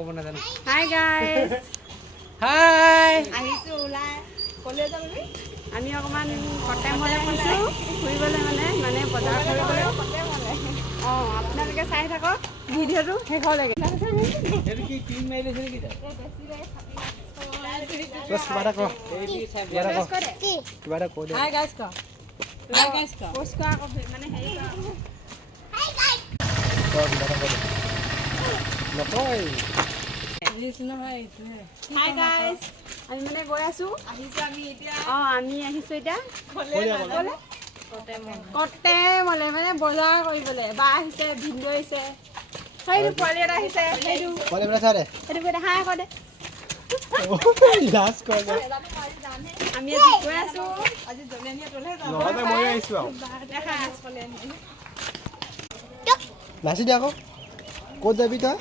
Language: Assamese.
ক'ব নাজানো হাই গাইজ হাই আহিছোঁ ওলাই ক'লে যাবলৈ আমি অকণমান কটেমলৈ আহিছোঁ ফুৰিবলৈ মানে বজাৰ কৰিবলৈ অঁ আপোনালোকে চাই থাকক ভিডিঅ'টো শেষলৈকে এইটো কি ক্ৰীম মাৰি লৈছে নেকি কিবা এটা কওঁ কিবা এটা কৈ দে হাই গাইজ ক হাই গাইজ ক পোষ্ট কৰা আকৌ মানে হেৰি নকয় হাই গাইজ আমি মানে গৈ আছোঁ অঁ আমি আহিছোঁ এতিয়া কটেমলে মানে বজাৰ কৰিবলৈ বা আহিছে ভিনদেউ আহিছে সেইটো পোৱালি এটা আহিছে সেইটো হাই আকৌ দে আমি আজি গৈ আছোঁ নাচি দে আকৌ ক'ত যাবি তই